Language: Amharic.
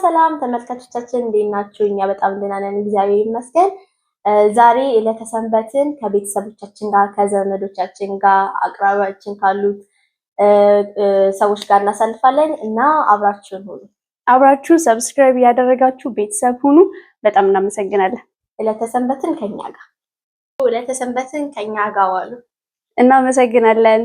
ሰላም ተመልካቾቻችን እንዴት ናችሁ? እኛ በጣም ደህና ነን፣ እግዚአብሔር ይመስገን። ዛሬ ለተሰንበትን ከቤተሰቦቻችን ጋር ከዘመዶቻችን ጋር አቅራቢያችን ካሉት ሰዎች ጋር እናሳልፋለን እና አብራችሁን ሁኑ። አብራችሁ ሰብስክራይብ ያደረጋችሁ ቤተሰብ ሁኑ። በጣም እናመሰግናለን። ለተሰንበትን ከኛ ጋር ዋሉ። እናመሰግናለን።